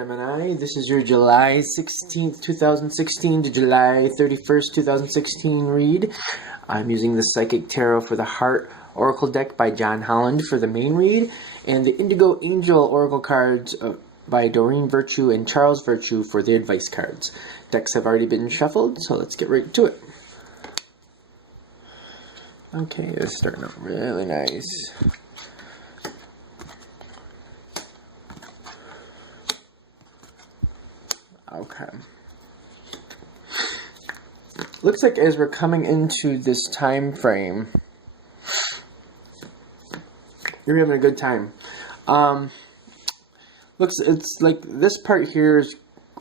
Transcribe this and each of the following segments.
Gemini, this is your July 16th, 2016 to July 31st, 2016 read. I'm using the Psychic Tarot for the Heart Oracle deck by John Holland for the main read, and the Indigo Angel Oracle cards by Doreen Virtue and Charles Virtue for the advice cards. Decks have already been shuffled, so let's get right to it. Okay, it's starting out really nice. Okay. Looks like as we're coming into this time frame, you're having a good time. It's like this part here is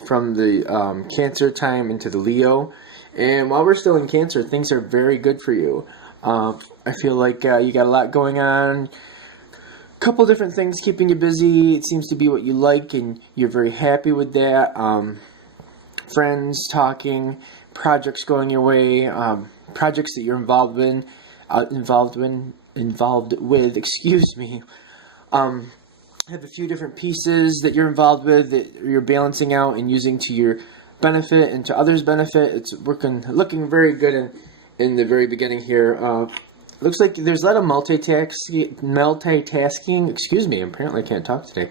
from the Cancer time into the Leo, and while we're still in Cancer, things are very good for you. I feel like you got a lot going on. Couple different things keeping you busy. It seems to be what you like, and you're very happy with that. Friends talking, projects going your way, projects that you're involved with. Excuse me. Have a few different pieces that you're involved with that you're balancing out and using to your benefit and to others' benefit. It's looking very good in the very beginning here. Looks like there's a lot of multitasking. Excuse me, apparently I can't talk today.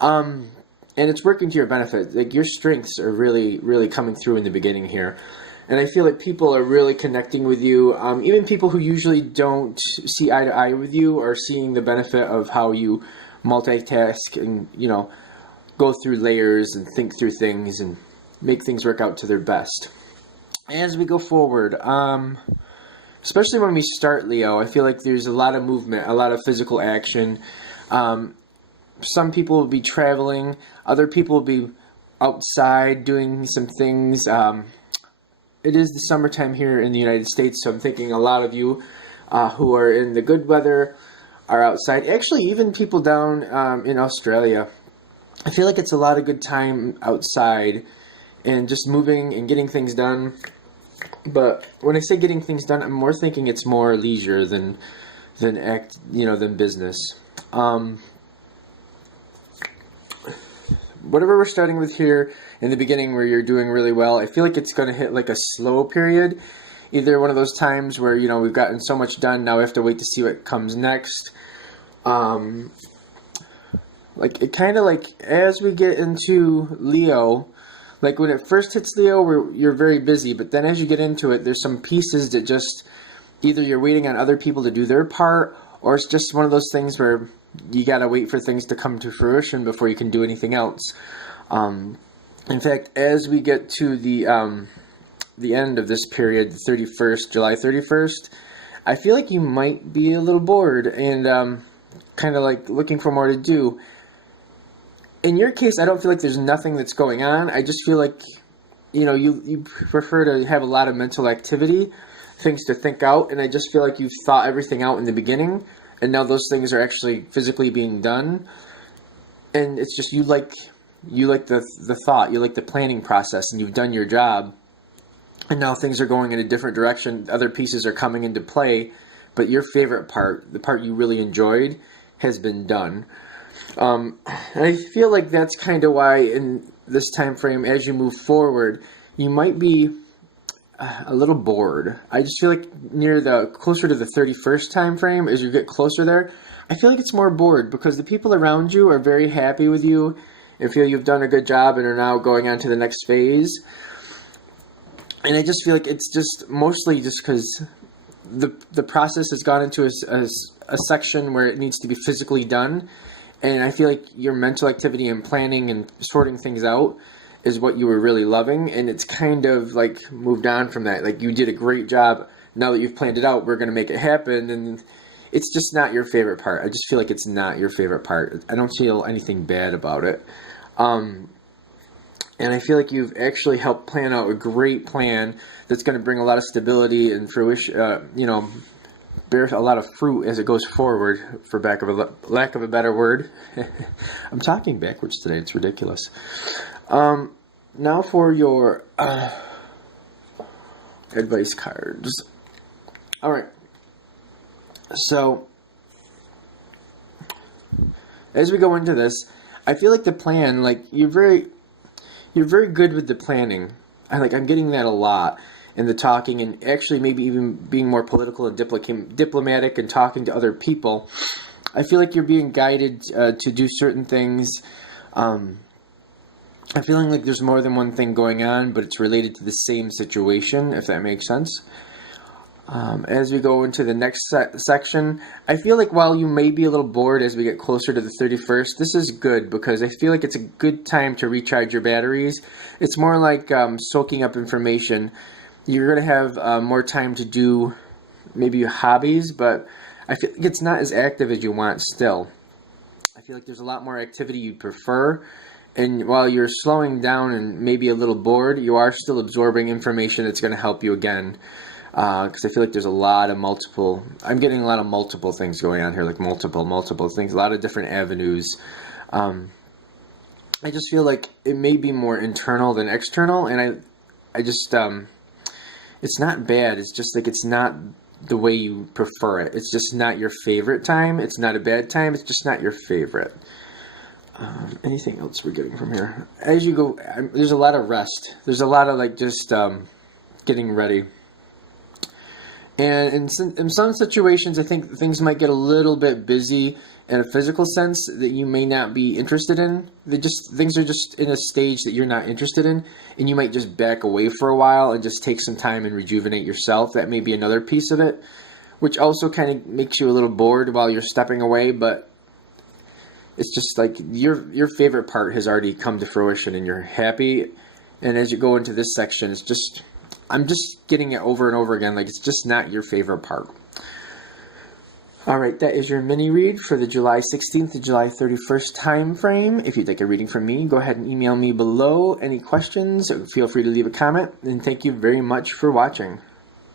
And it's working to your benefit. Like, your strengths are really, really coming through in the beginning here. And I feel like people are really connecting with you. Even people who usually don't see eye to eye with you are seeing the benefit of how you multitask and, go through layers and think through things and make things work out to their best. As we go forward, especially when we start, Leo, I feel like there's a lot of movement, a lot of physical action. Some people will be traveling. Other people will be outside doing some things. It is the summertime here in the United States, so I'm thinking a lot of you who are in the good weather are outside. Actually, even people down in Australia. I feel like it's a lot of good time outside and just moving and getting things done. But when I say getting things done, I'm more thinking it's more leisure than business. Whatever we're starting with here in the beginning where you're doing really well, I feel like it's going to hit like a slow period. Either one of those times where, we've gotten so much done, now we have to wait to see what comes next. Like, it kind of like, as we get into Leo, like when it first hits Leo, you're very busy, but then as you get into it, there's some pieces that just, either you're waiting on other people to do their part, or it's just one of those things where you gotta wait for things to come to fruition before you can do anything else. In fact, as we get to the end of this period, the 31st, July 31st, I feel like you might be a little bored and kind of like looking for more to do. In your case, I don't feel like there's nothing that's going on. I just feel like, you prefer to have a lot of mental activity, things to think out, and I just feel like you've thought everything out in the beginning, and now those things are actually physically being done. And it's just you like the thought, you like the planning process, and you've done your job, and now things are going in a different direction. Other pieces are coming into play, but your favorite part, the part you really enjoyed, has been done. And I feel like that's kind of why in this time frame, as you move forward, you might be a little bored. I just feel like closer to the 31st time frame, as you get closer there, I feel like it's more bored because the people around you are very happy with you and feel you've done a good job and are now going on to the next phase. And I just feel like it's just mostly just because the process has gone into a section where it needs to be physically done. And I feel like your mental activity and planning and sorting things out is what you were really loving. And it's kind of like moved on from that. Like, you did a great job. Now that you've planned it out, we're going to make it happen. And it's just not your favorite part. I just feel like it's not your favorite part. I don't feel anything bad about it. And I feel like you've actually helped plan out a great plan that's going to bring a lot of stability and fruition, bear a lot of fruit as it goes forward, for lack of a better word. I'm talking backwards today. It's ridiculous. Now for your advice cards. All right. So as we go into this, I feel like the plan, like you're very good with the planning. I'm getting that a lot in the talking, and actually maybe even being more political and diplomatic and talking to other people. I feel like you're being guided to do certain things. I'm feeling like there's more than one thing going on, but it's related to the same situation, if that makes sense. As we go into the next section, I feel like while you may be a little bored as we get closer to the 31st, this is good because I feel like it's a good time to recharge your batteries. It's more like soaking up information. You're going to have more time to do maybe hobbies, but I feel like it's not as active as you want still. I feel like there's a lot more activity you'd prefer. And while you're slowing down and maybe a little bored, you are still absorbing information that's going to help you again. Because I feel like there's a lot of I'm getting a lot of multiple things going on here, like multiple things, a lot of different avenues. I just feel like it may be more internal than external, and I just, it's not bad, it's just like it's not the way you prefer it. It's just not your favorite time. It's not a bad time, it's just not your favorite. Anything else we're getting from here? As you go, there's a lot of rest. There's a lot of just getting ready. And in some situations, I think things might get a little bit busy in a physical sense that you may not be interested in. Things are just in a stage that you're not interested in, and you might just back away for a while and just take some time and rejuvenate yourself. That may be another piece of it, which also kind of makes you a little bored while you're stepping away, but it's just like your favorite part has already come to fruition and you're happy. And as you go into this section, I'm just getting it over and over again, like it's just not your favorite part. Alright, that is your mini read for the July 16th to July 31st time frame. If you'd like a reading from me, go ahead and email me below. Any questions, feel free to leave a comment, and thank you very much for watching.